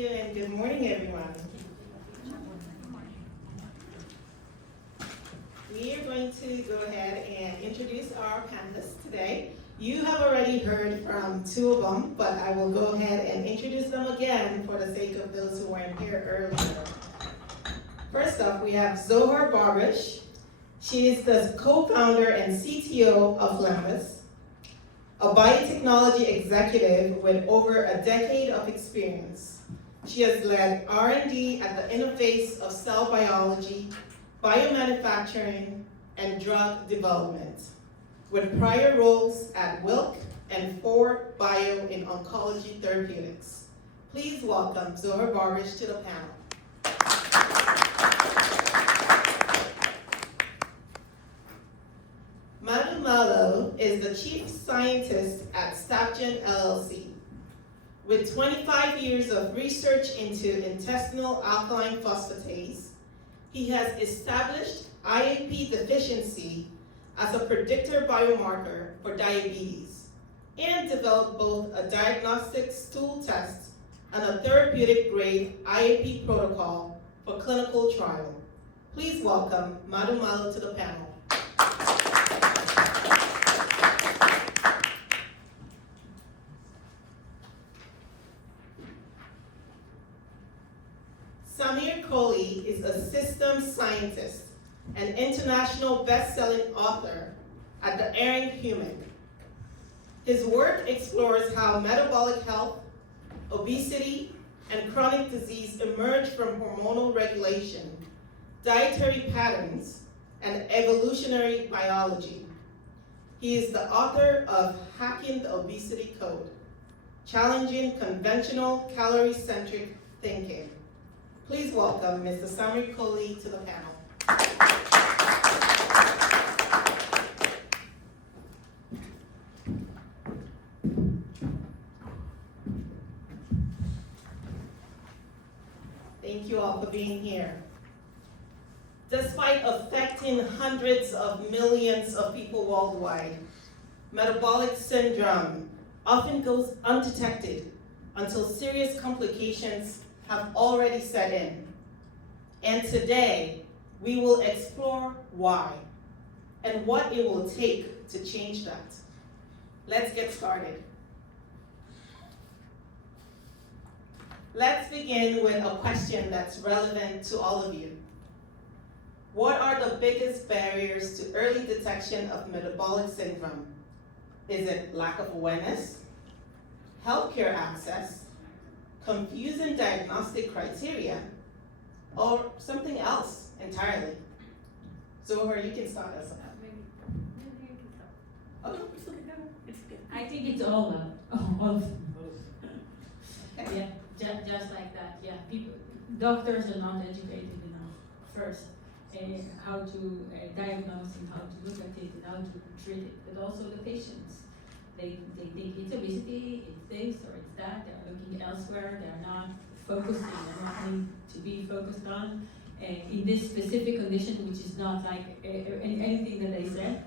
you, and good morning, everyone. We are going to go ahead and introduce our panelists today. You have already heard from two of them, but I will go ahead and introduce them again for the sake of those who weren't here earlier. First up, we have Zohar Barbish. She is the co-founder and CTO of Lembus, a biotechnology executive with over a decade of experience. She has led R&D at the interface of cell biology, biomanufacturing, and drug development, with prior roles at Wilk and Ford Bio in oncology therapeutics. Please welcome Zohar Barbish to the panel. Madhu Malo is the chief scientist at Stapgen LLC. With 25 years of research into intestinal alkaline phosphatase, he has established IAP deficiency as a predictor biomarker for diabetes and developed both a diagnostic stool test and a therapeutic grade IAP protocol for clinical trial. Please welcome Madhu Malo to the panel. Samir Kohli is a systems scientist and international best-selling author at The Erring Human. His work explores how metabolic health, obesity, and chronic disease emerge from hormonal regulation, dietary patterns, and evolutionary biology. He is the author of Hacking the Obesity Code, Challenging Conventional Calorie-Centric Thinking. Please welcome Mr. Samir Kohli to the panel. Thank you all for being here. Despite affecting hundreds of millions of people worldwide, metabolic syndrome often goes undetected until serious complications have already set in. And today, we will explore why and what it will take to change that. Let's get started. Let's begin with a question that's relevant to all of you. What are the biggest barriers to early detection of metabolic syndrome? Is it lack of awareness, healthcare access, confusing diagnostic criteria, or something else entirely? Zohar, you can start us out. Maybe you can start. Okay, it's okay. It's good. I think it's all of Okay. yeah, just like that. Yeah, doctors are not educated enough first, how to diagnose and how to look at it and how to treat it, but also the patients. They think it's obesity, it's this or it's that. They're looking elsewhere. They're not focusing. They're not need to be focused on in this specific condition, which is not like anything that they said.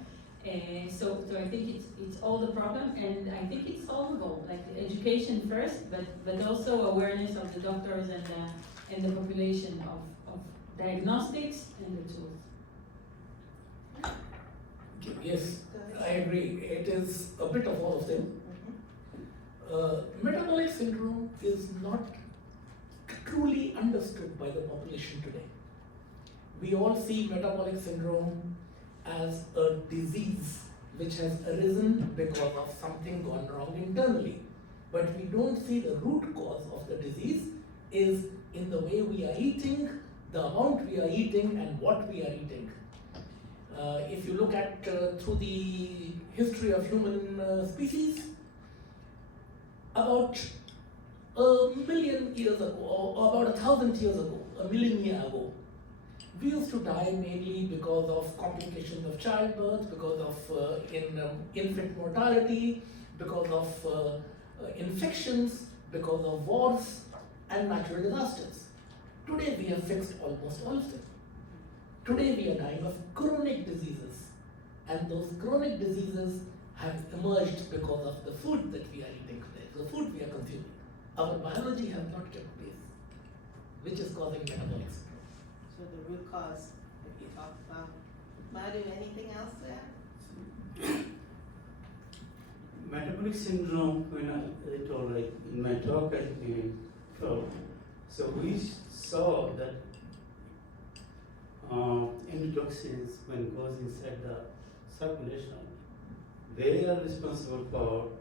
So I think it's all the problem, and I think it's solvable. Like education first, but also awareness of the doctors and the population of diagnostics and the tools. Yes, I agree. It is a bit of all of them. Metabolic syndrome is not truly understood by the population today. We all see metabolic syndrome as a disease which has arisen because of something gone wrong internally. But we don't see the root cause of the disease is in the way we are eating, the amount we are eating, and what we are eating. If you look at through the history of human species, about a million years ago, or about 1,000 years ago, a millennia ago, we used to die mainly because of complications of childbirth, because of infant mortality, because of infections, because of wars and natural disasters. Today we have fixed almost all of them. Today we are dying of chronic diseases, and those chronic diseases have emerged because of the food that we are eating today, the food we are consuming. our biology has not kept pace, which is causing metabolic syndrome. So the root cause that you talked about. Madhu, anything else to add? Metabolic syndrome, when I told, like in my talk, I told, so we saw that endotoxins, when goes inside the circulation, they are responsible for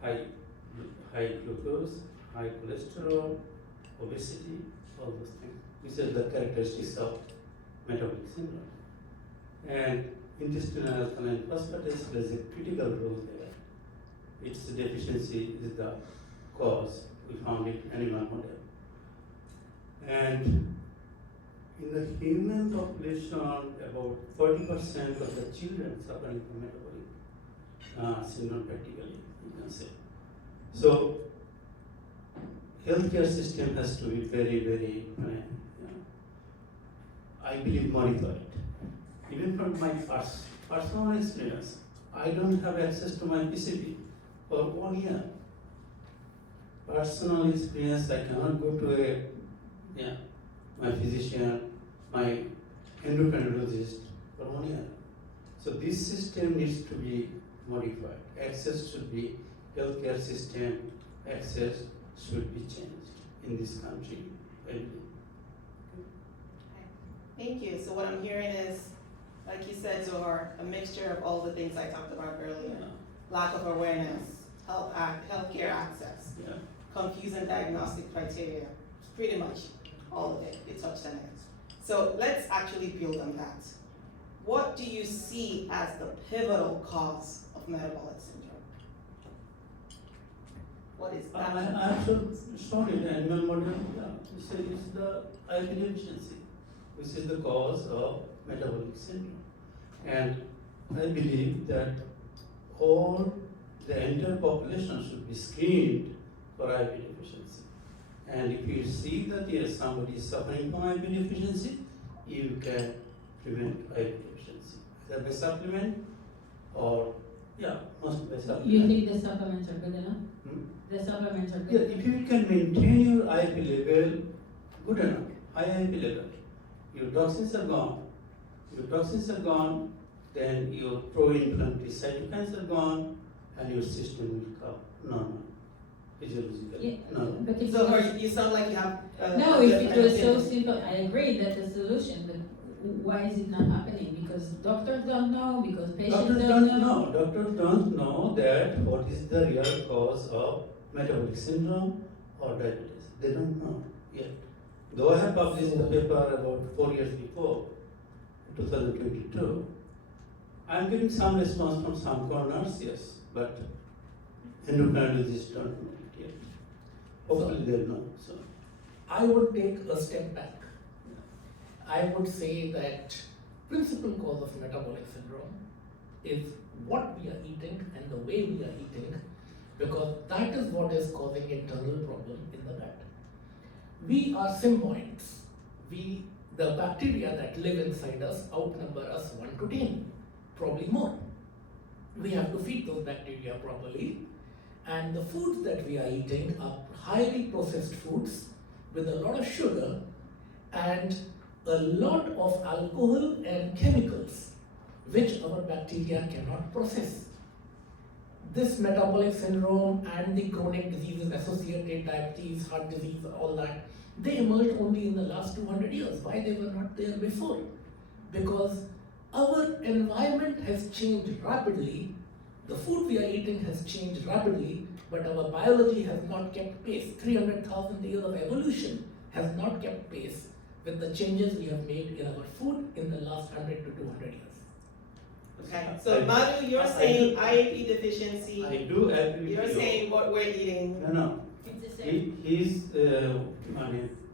high glucose, high cholesterol, obesity, all those things, which are the characteristics of metabolic syndrome. And intestinal alkaline phosphatase plays a critical role there. Its deficiency is the cause. We found it in animal model. And in the human population, about 40% of the children suffering from metabolic syndrome practically, you can say. So, healthcare system has to be very, very, I believe, modified. Even from my personal experience, I don't have access to my PCP for 1 year. Personal experience, I cannot go to my physician, my endocrinologist for 1 year. So this system needs to be modified. Access should be, healthcare system access should be changed in this country. Thank you. So what I'm hearing is, like you said, Zohar, a mixture of all the things I talked about earlier. Lack of awareness, healthcare access, confusing diagnostic criteria, pretty much all of it. You touched on it. So let's actually build on that. What do you see as the pivotal cause of metabolic syndrome? What is that? I have shown it in animal model. You say it's the iron deficiency, which is the cause of metabolic syndrome. And I believe that the entire population should be screened for IB deficiency. And if you see that yes, somebody is suffering from IB deficiency, you can prevent IB deficiency. Either by supplement or, must by supplement. You think the supplements are good enough? The supplements are good enough? If you can maintain your IP level, good enough, high IP level, your toxins are gone, then your pro-inflammatory cytokines are gone, and your system will come normal, physiologically. Normal. But if So it was- you sound like you have. No, if it was so different simple, I agree that's the solution, but why is it not happening? Because doctors don't know, because patients Doctors don't don't know? know. Doctors don't know that what is the real cause of metabolic syndrome or diabetes. They don't know yet. Though I have published the paper about 4 years before, 2022, I am getting some response from some corners, yes, but endocrinologists don't know it yet. Hopefully they'll know. So, I would take a step back. I would say that principal cause of metabolic syndrome is what we are eating and the way we are eating, because that is what is causing internal problem in the gut. We are symbiotes. The bacteria that live inside us outnumber us 1 to 10, probably more. We have to feed those bacteria properly, and the foods that we are eating are highly processed foods with a lot of sugar and a lot of alcohol and chemicals which our bacteria cannot process. This metabolic syndrome and the chronic diseases associated, diabetes, heart disease, all that, they emerged only in the last 200 years. Why they were not there before? Because our environment has changed rapidly, the food we are eating has changed rapidly, but our biology has not kept pace. 300,000 years of evolution has not kept pace with the changes we have made in our food in the last 100 to 200 years. Okay, so Madhu, you're saying IAP deficiency. I do agree with You're you. saying what we're eating. No. It's the same. His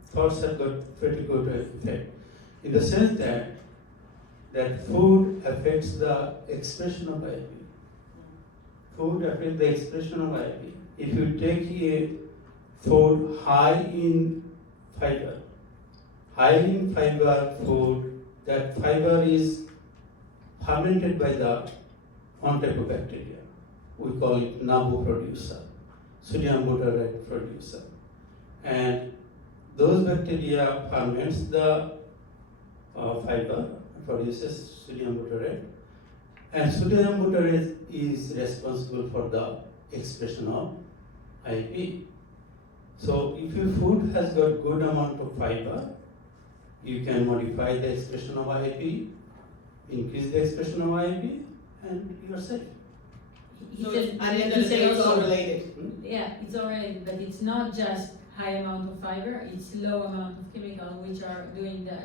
thoughts have got pretty good effect in the sense that food affects the expression of IAP. Food affects the expression of IAP. If you take a food high in fiber food, that fiber is fermented by the one type of bacteria. We call it NABU producer. sodium butyrate producer. And those bacteria ferments the fiber, produces sodium butyrate, and sodium butyrate is responsible for the expression of IP. So if your food has got good amount of fiber, you can modify the expression of IP, increase the expression of IP, and you are safe. He So said- at the end he of the said day, it's all also- related. Yeah, it's alright, but it's not just high amount of fiber, it's low amount of chemical which are doing the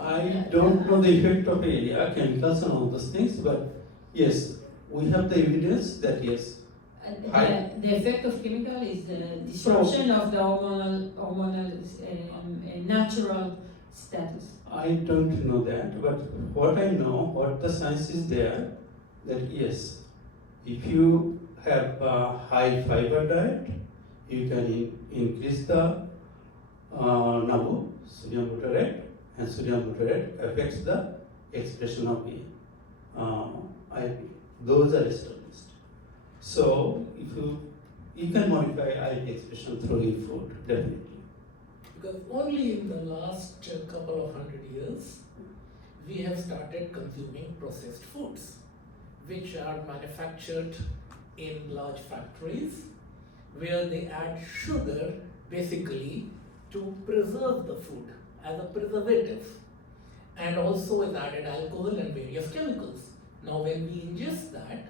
I don't know the effect of area, chemicals and all those things, but yes, we have the evidence that yes, The effect of chemical is the disruption of the hormonal natural status. I don't know that, but what I know, what the science is there, that yes, if you have a high fiber diet, you can increase the NABU, sodium butyrate, and sodium butyrate affects the expression of the IP. Those are established. So if you can modify IP expression through your food, definitely. Because only in the last couple of 100 years, we have started consuming processed foods, which are manufactured in large factories, where they add sugar basically to preserve the food as a preservative. And also is added alcohol and various chemicals. Now when we ingest that,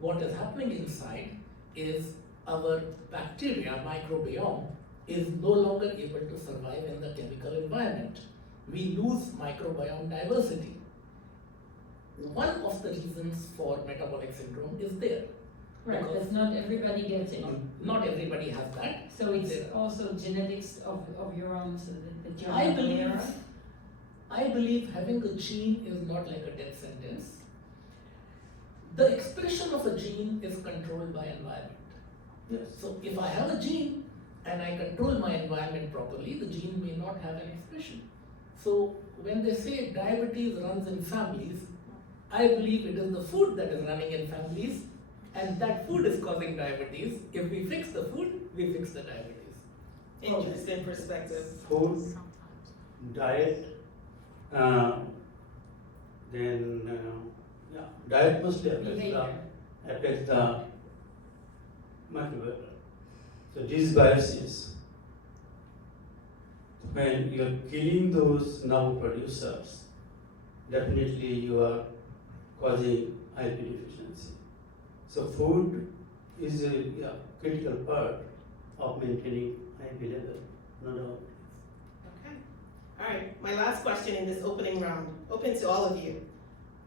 what is happening inside is our bacteria, microbiome, is no longer able to survive in the chemical environment. We lose microbiome diversity. One of the reasons for metabolic syndrome is there. Right, Because but not everybody gets it. not everybody has that. So it's There- also genetics of your own, so that you're I not aware of. believe having a gene is not like a death sentence. The expression of a gene is controlled by environment. Yes. So if I have a gene and I control my environment properly, the gene may not have an expression. So when they say diabetes runs in families, I believe it is the food that is running in families, and that food is causing diabetes. If we fix the food, we fix the diabetes. Interesting perspective. Food, diet, diet mostly affects the microbiome. So these biopsies, when you are killing those NABU producers, definitely you are causing IP deficiency. So food is a critical part of maintaining IP level, no doubt. Okay. All right, my last question in this opening round, open to all of you.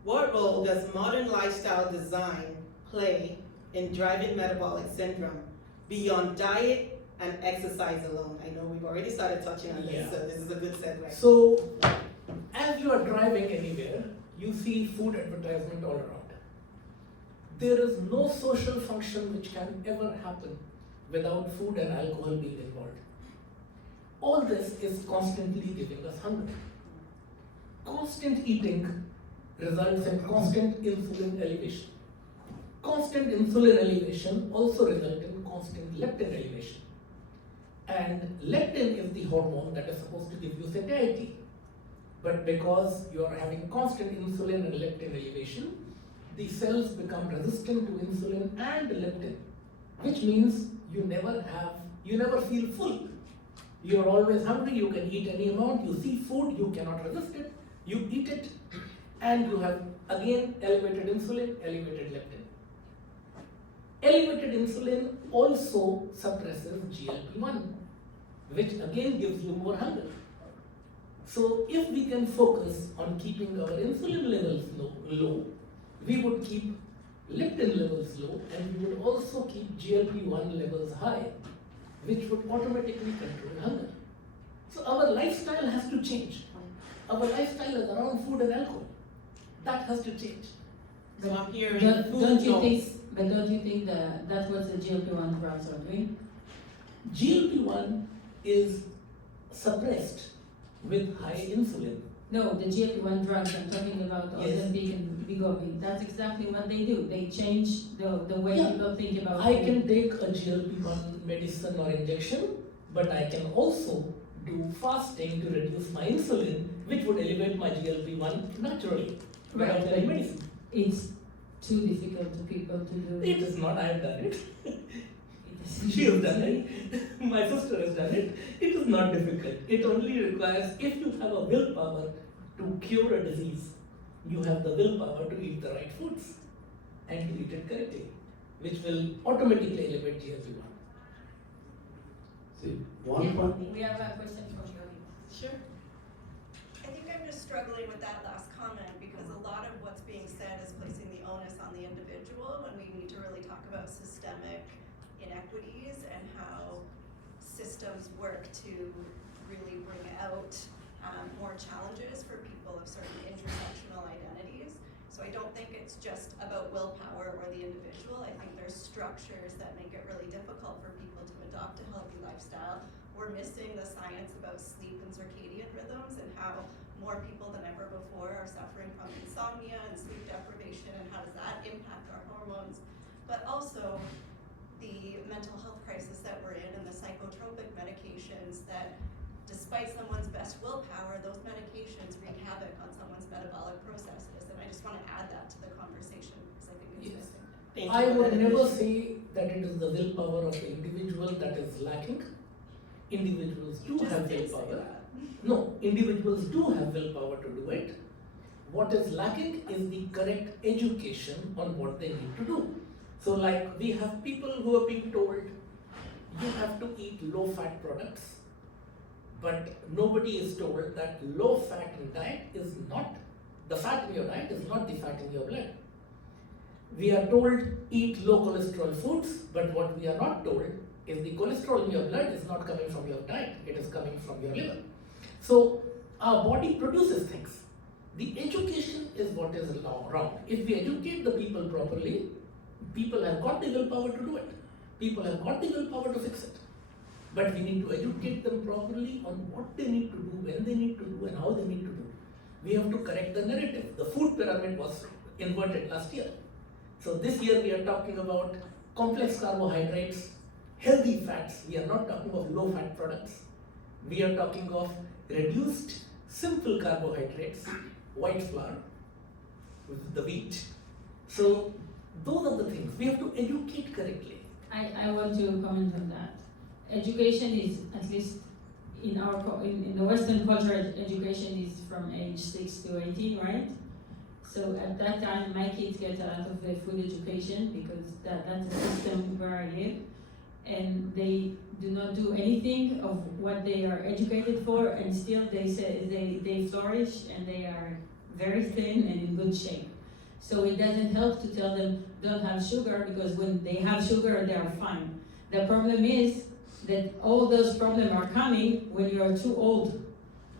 What role does modern lifestyle design play in driving metabolic syndrome beyond diet and exercise alone? I know we've already started touching on this, Yeah. so this is a good segue. So as you are driving anywhere, you see food advertisement all around. There is no social function which can ever happen without food and alcohol being involved. All this is constantly giving us hunger. Constant eating results in constant insulin elevation. Constant insulin elevation also results in constant leptin elevation. And leptin is the hormone that is supposed to give you satiety. But because you are having constant insulin and leptin elevation, the cells become resistant to insulin and leptin, which means you never feel full. You are always hungry, you can eat any amount, you see food, you cannot resist it, you eat it, and you have again elevated insulin, elevated leptin. Elevated insulin also suppresses GLP-1, which again gives you more hunger. So if we can focus on keeping our insulin levels low, we would keep leptin levels low, and we would also keep GLP-1 levels high, which would automatically control hunger. So our lifestyle has to change. Our lifestyle is around food and alcohol. That has to change. So I'm hearing Don't food you notes. think that that's what the GLP-1 drugs are doing? GLP-1 is suppressed with high insulin. No, the GLP-1 drugs, I'm talking about Yes. Ozempic and Wegovy. That's exactly what they do. They change the way Yeah. people think about I food. can take a GLP-1 medicine or injection, but I can also do fasting to reduce my insulin, which would elevate my GLP-1 naturally, without Right, any but medicine. it's too difficult to people to do. It is not, I have done it. It is- She has done it. My sister has done it. It is not difficult. It only requires, if you have a willpower to cure a disease, you have the willpower to eat the right foods and to eat it correctly, which will automatically elevate GLP-1. See, one point, We have a question from the audience. Sure. I think I'm just struggling with that last comment because a lot of what's being said is placing the onus on the individual when we need to really talk about systemic inequities and how systems work to really bring out more challenges for people of certain intersectional identities. So I don't think it's just about willpower or the individual. I think there's structures that make it really difficult for people to adopt a healthy lifestyle. We're missing the science about sleep and circadian rhythms and how more people than ever before are suffering from insomnia and sleep deprivation, and how does that impact our hormones. But also the mental health crisis that we're in and the psychotropic medications that, despite someone's best willpower, those medications wreak havoc on someone's metabolic processes. And I just want to add that to the conversation because I think it's Yes. missing. Thank you I for would that never addition. say that it is the willpower of the individual that is lacking. Individuals do You just have did say willpower. that. No, individuals do have willpower to do it. What is lacking is the correct education on what they need to do. So like we have people who are being told, you have to eat low fat products, but nobody is told that low fat in diet is not, the fat in your diet is not the fat in your blood. We are told eat low cholesterol foods, but what we are not told is the cholesterol in your blood is not coming from your diet, it is coming from your liver. So our body produces things. The education is what is wrong. If we educate the people properly, people have got the willpower to do it. People have got the willpower to fix it. But we need to educate them properly on what they need to do, when they need to do, and how they need to do. We have to correct the narrative. The food pyramid was inverted last year. So this year we are talking about complex carbohydrates, healthy fats. We are not talking of low fat products. We are talking of reduced simple carbohydrates, white flour, the wheat. So those are the things. We have to educate correctly. I want to comment on that. Education is, at least in in the Western culture, education is from age 6 to 18, right? So at that time, my kids get a lot of their food education because that's the system where I live. And they do not do anything of what they are educated for, and still they flourish and they are very thin and in good shape. So it doesn't help to tell them don't have sugar, because when they have sugar, they are fine. The problem is that all those problems are coming when you're too old,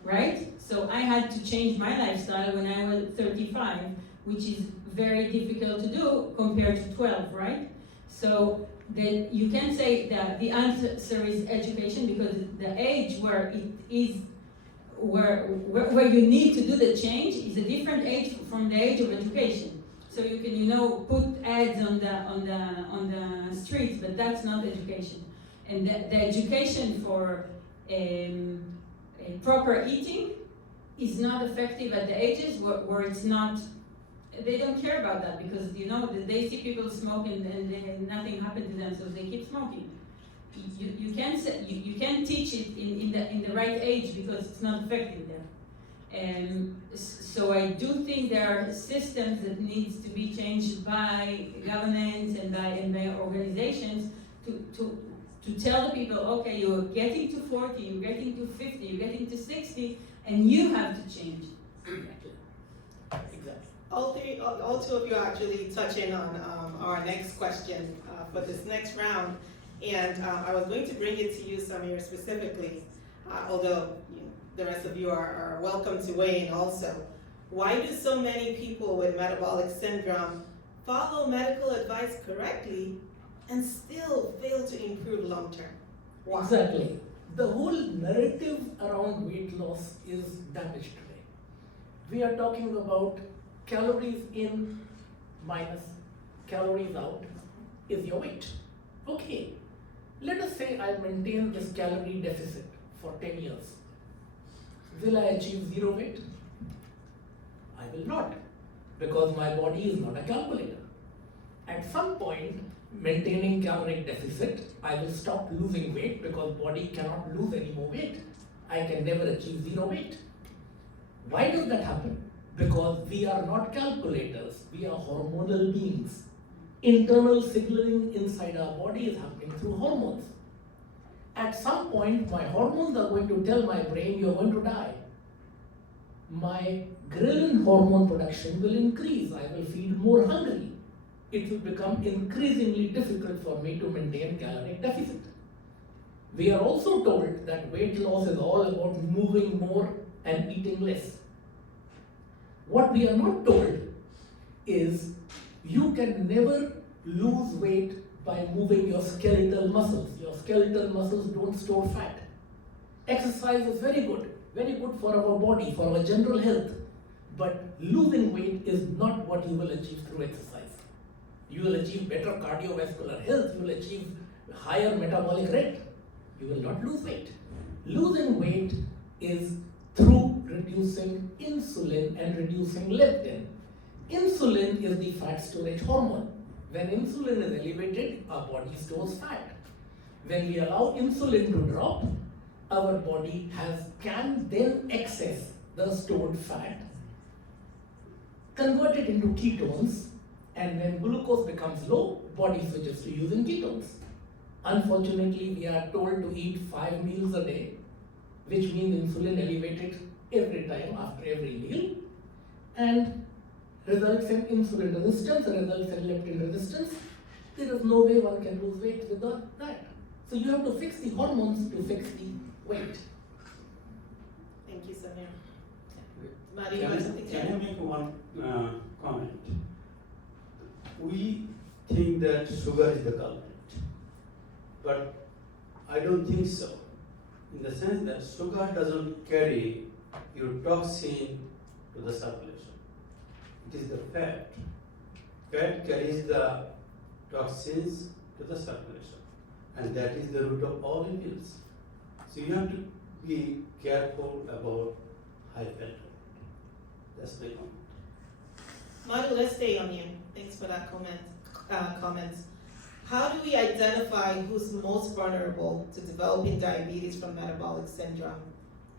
right? So I had to change my lifestyle when I was 35, which is very difficult to do compared to 12, right? So that you can say that the answer is education, because the age where it is where you need to do the change is a different age from the age of education. So you can put ads on the streets, but that's not education. And the education for proper eating is not effective at the ages where it's not. They don't care about that, because they see people smoke and nothing happened to them, so they keep smoking. You can teach it in the right age, because it's not effective there. So I do think there are systems that needs to be changed by governments and by organizations to tell the people, okay, you're getting to 40, you're getting to 50, you're getting to 60, and you have to change. Exactly. All two of you are actually touching on our next question for this next round, and I was going to bring it to you, Samir, specifically, although the rest of you are welcome to weigh in also. Why do so many people with metabolic syndrome follow medical advice correctly and still fail to improve long term? Why? Exactly. The whole narrative around weight loss is damaged today. We are talking about calories in minus calories out is your weight. Okay, let us say I maintain this calorie deficit for 10 years. Will I achieve zero weight? I will not, because my body is not a calculator. At some point, maintaining caloric deficit, I will stop losing weight because body cannot lose any more weight. I can never achieve zero weight. Why does that happen? Because we are not calculators, we are hormonal beings. Internal signaling inside our body is happening through hormones. At some point, my hormones are going to tell my brain, you're going to die. My ghrelin hormone production will increase. I will feel more hungry. It will become increasingly difficult for me to maintain caloric deficit. We are also told that weight loss is all about moving more and eating less. What we are not told is you can never lose weight by moving your skeletal muscles. Your skeletal muscles don't store fat. Exercise is very good for our body, for our general health. But losing weight is not what you will achieve through exercise. You will achieve better cardiovascular health, you will achieve higher metabolic rate. You will not lose weight. Losing weight is through reducing insulin and reducing leptin. Insulin is the fat storage hormone. When insulin is elevated, our body stores fat. When we allow insulin to drop, our body can then access the stored fat, convert it into ketones, and when glucose becomes low, body switches to using ketones. Unfortunately, we are told to eat 5 meals a day, which means insulin elevated every time after every meal, and results in insulin resistance, results in leptin resistance. There is no way one can lose weight without that. So you have to fix the hormones to fix the weight. Thank you, Samir. Mari, you want something to Can I add? make one comment? We think that sugar is the culprit, but I don't think so. In the sense that sugar doesn't carry your toxin to the circulation. It is the fat. Fat carries the toxins to the circulation, and that is the root of all ills. So you have to be careful about high fat. That's my comment. Madhu, let's stay on you. Thanks for that comments. How do we identify who's most vulnerable to developing diabetes from metabolic syndrome?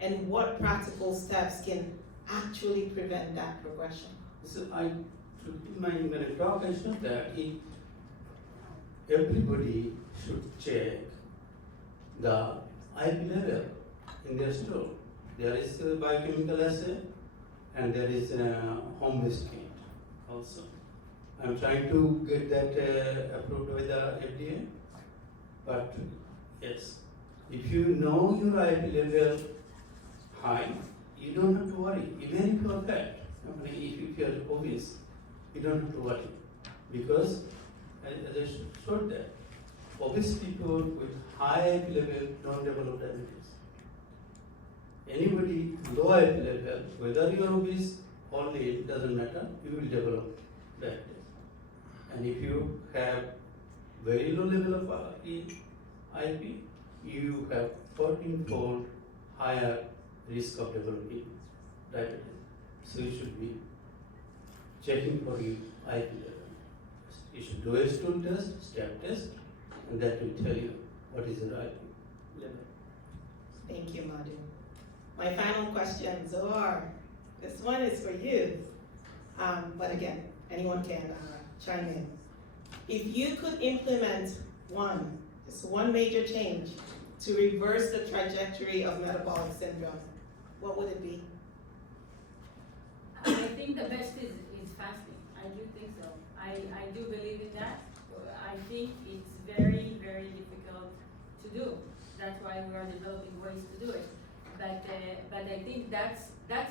And what practical steps can actually prevent that progression? So in my talk, I said that everybody should check the IP level in their stool. There is a biochemical assay and there is a home-based kit also. I'm trying to get that approved by the FDA, but yes, if you know your IP level high, you don't have to worry. Even if you are fat, if you are obese, you don't have to worry, because as I showed that, obese people with high IP level don't develop diabetes. Anybody low IP level, whether you are obese or lean, doesn't matter, you will develop diabetes. And if you have very low level of IP, you have 14-fold higher risk of developing diabetes. So you should be checking for your IP level. You should do a stool test, step test, and that will tell you what is your IP level. Thank you, Madhu. My final question, Zohar. This one is for you. But again, anyone can chime in. If you could implement just one major change to reverse the trajectory of metabolic syndrome, what would it be? I think the best is fasting. I do think so. I do believe in that. I think it's very, very difficult to do. That's why we are developing ways to do it. But I think that's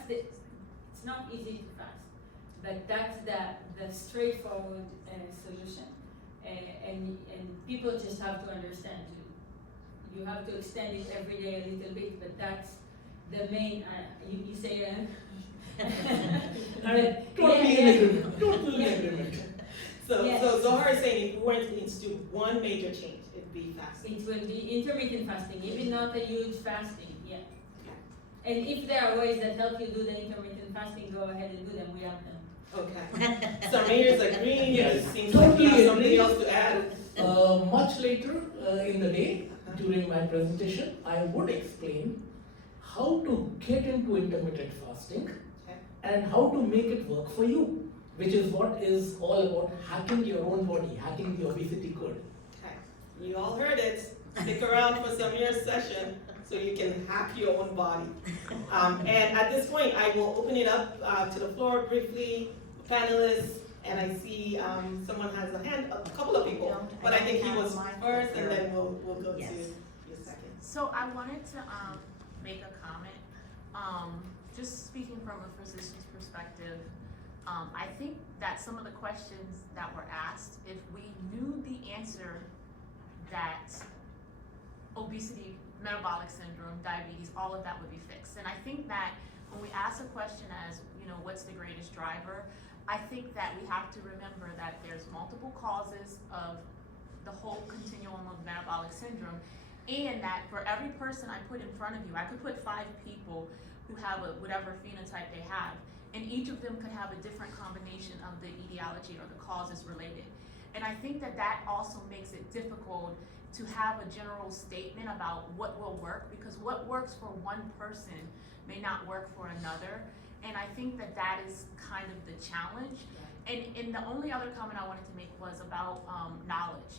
it's not easy to fast, but that's the straightforward solution. And people just have to understand. You have to extend it every day a little bit, but that's the main. You say But, Totally in yeah. agreement, totally in agreement. So, Yes. so Zohar is saying if we were to institute one major change, it'd be fasting. It will be intermittent fasting, even not a huge fasting, yeah. And if there are ways that help you do the intermittent fasting, go ahead and do them, we have them. Okay. Samir is agreeing, Yes, it seems like you have totally something agree. else to add. Much later in the day, during my presentation, I would explain how to get into intermittent fasting Okay. and how to make it work for you, which is what is all about hacking your own body, hacking the obesity code. Okay. You all heard it. Stick around for Samir's session so you can hack your own body. And at this point, I will open it up to the floor briefly, panelists, and I see someone has a hand, a couple of people, but I think he was first, and then we'll go to Yes. your second. So I wanted to make a comment. Just speaking from a physician's perspective, I think that some of the questions that were asked, if we knew the answer that obesity, metabolic syndrome, diabetes, all of that would be fixed. And I think that when we ask a question as, you know, what's the greatest driver, I think that we have to remember that there's multiple causes of the whole continuum of metabolic syndrome, and that for every person I put in front of you, I could put 5 people who have a whatever phenotype they have, and each of them could have a different combination of the etiology or the causes related. And I think that that also makes it difficult to have a general statement about what will work, because what works for one person may not work for another. And I think that that is kind of the challenge. And the only other comment I wanted to make was about knowledge.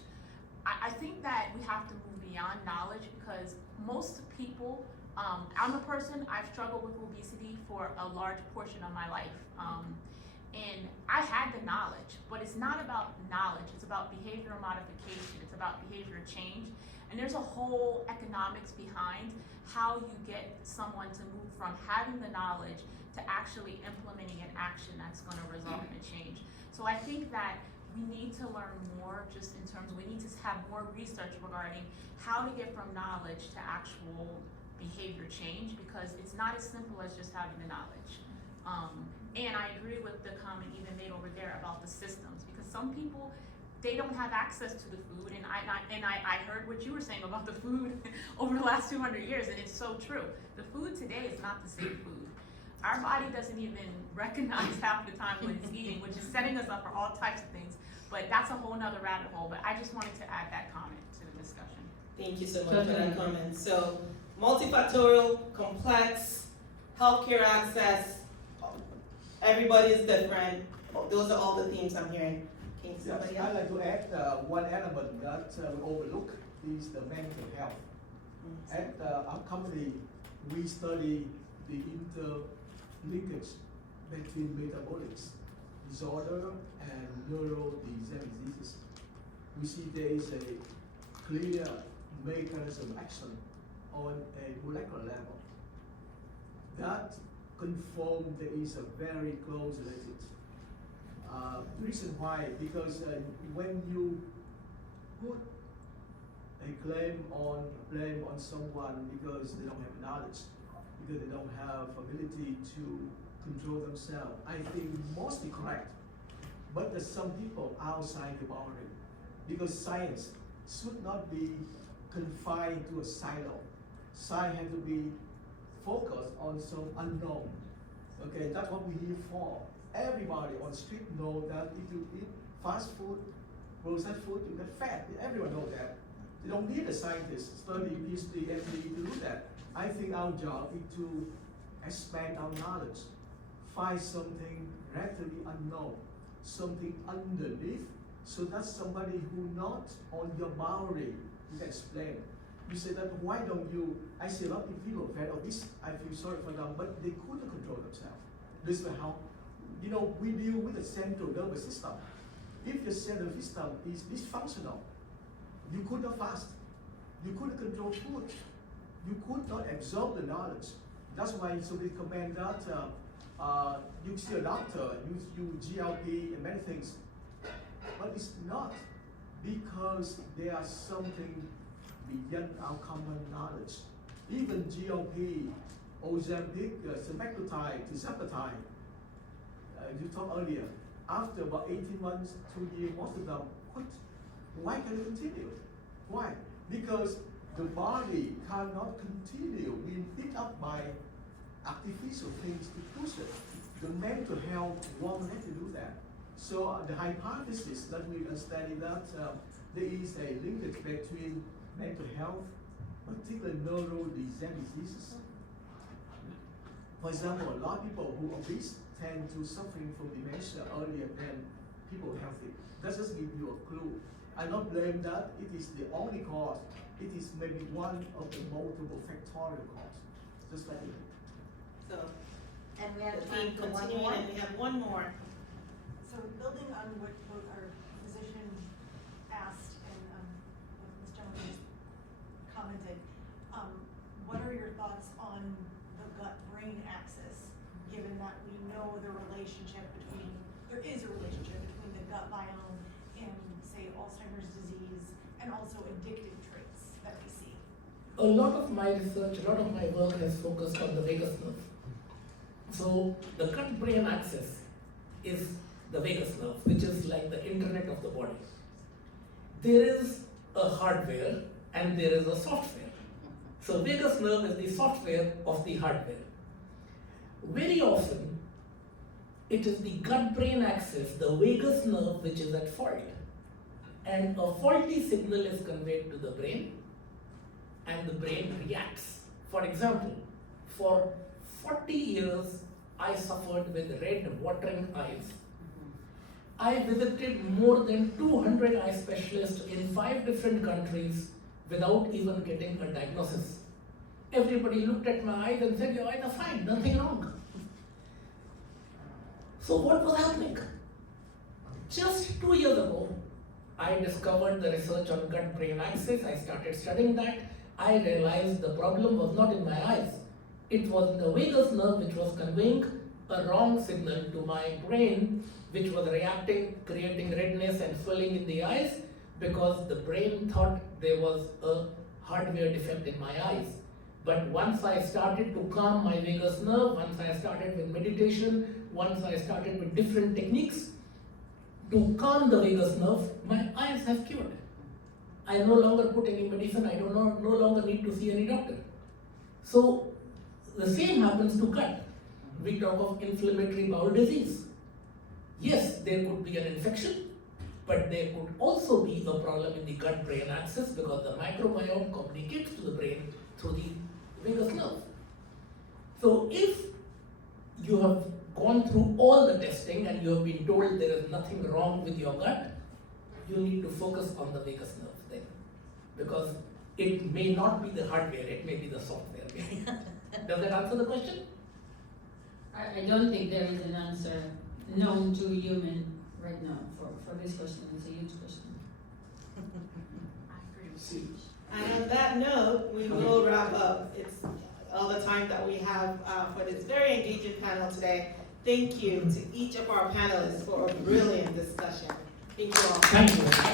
I think that we have to move beyond knowledge, because most people, I'm a person, I've struggled with obesity for a large portion of my life. And I had the knowledge, but it's not about knowledge, it's about behavioral modification, it's about behavior change. And there's a whole economics behind how you get someone to move from having the knowledge to actually implementing an action that's gonna result in a change. So I think that we need to learn more, just in terms of, we need to have more research regarding how to get from knowledge to actual behavior change, because it's not as simple as just having the knowledge. And I agree with the comment even made over there about the systems, because some people, they don't have access to the food, and I heard what you were saying about the food over the last 200 years, and it's so true. The food today is not the same food. Our body doesn't even recognize half the time what it's eating, which is setting us up for all types of things. But that's a whole nother rabbit hole, but I just wanted to add that comment to the discussion. Thank you so much for that comment. So, multifactorial, complex, healthcare access, everybody is different. Those are all the themes I'm hearing. Can Yes, somebody I'd else? like to add one element that we overlook is the mental health. At our company, we study the interlinkage between metabolic disorder and neurodegenerative diseases. We see there is a clear mechanism of action on a molecular level. That confirms there is a very close related. The reason why, because when you put a blame on someone because they don't have knowledge, because they don't have ability to control themselves, I think mostly correct. But there's some people outside the boundary, because science should not be confined to a silo. Science has to be focused on some unknown. Okay, that's what we're here for. Everybody on the street know that if you eat fast food, processed food, you get fat. Everyone knows that. You don't need a scientist, study, PhD, MD to do that. I think our job is to expand our knowledge, find something relatively unknown, something underneath, so that somebody who not on your boundary, you can explain. You say that, why don't you, I see a lot of people fed obese, I feel sorry for them, but they couldn't control themselves. This is how, you know, we deal with the central nervous system. If your central nervous system is dysfunctional, you could not fast, you couldn't control food, you could not absorb the knowledge. That's why so we recommend that you see a doctor, you GLP and many things, but it's not, because there are something beyond our common knowledge. Even GLP, Ozempic, semaglutide, tirzepatide, you talked earlier, after about 18 months, 2 years, most of them, why can it continue? Why? Because the body cannot continue being picked up by artificial things to push it. The mental health won't let you do that. So the hypothesis that we study that there is a linkage between mental health, particularly neurodegenerative diseases. For example, a lot of people who are obese tend to suffering from dementia earlier than people healthy. That just gives you a clue. I don't blame that. It is the only cause. It is maybe one of the multiple factorial causes. Just like it. So, And we have the time team for one continuing, more. and we have one more. So building on what both our physician asked and what this gentleman just commented, what are your thoughts on the gut-brain axis, given that we know the relationship between, there is a relationship between the gut biome and, say, Alzheimer's disease, and also addictive traits that we see? A lot of my research, a lot of my work has focused on the vagus nerve. So the gut-brain axis is the vagus nerve, which is like the internet of the body. There is a hardware and there is a software. So vagus nerve is the software of the hardware. Very often, it is the gut-brain axis, the vagus nerve, which is at fault. And a faulty signal is conveyed to the brain, and the brain reacts. For example, for 40 years, I suffered with red watering eyes. I visited more than 200 eye specialists in 5 different countries without even getting a diagnosis. Everybody looked at my eyes and said, your eyes are fine, nothing wrong. So what was happening? Just 2 years ago, I discovered the research on gut-brain axis. I started studying that. I realized the problem was not in my eyes. It was the vagus nerve which was conveying a wrong signal to my brain, which was reacting, creating redness and swelling in the eyes, because the brain thought there was a hardware defect in my eyes. But once I started to calm my vagus nerve, once I started with meditation, once I started with different techniques to calm the vagus nerve, my eyes have cured. I no longer put any medicine, I no longer need to see any doctor. So the same happens to gut. We talk of inflammatory bowel disease. Yes, there could be an infection, but there could also be a problem in the gut-brain axis because the microbiome communicates to the brain through the vagus nerve. So if you have gone through all the testing and you have been told there is nothing wrong with your gut, you need to focus on the vagus nerve then, because it may not be the hardware, it may be the software. Does that answer the question? I don't think there is an answer known to human right now for this question. It's a huge question. I agree with See. you. And on that note, we will wrap up. It's all the time that we have for this very engaging panel today. Thank you to each of our panelists for a brilliant discussion. Thank you all. Thank you.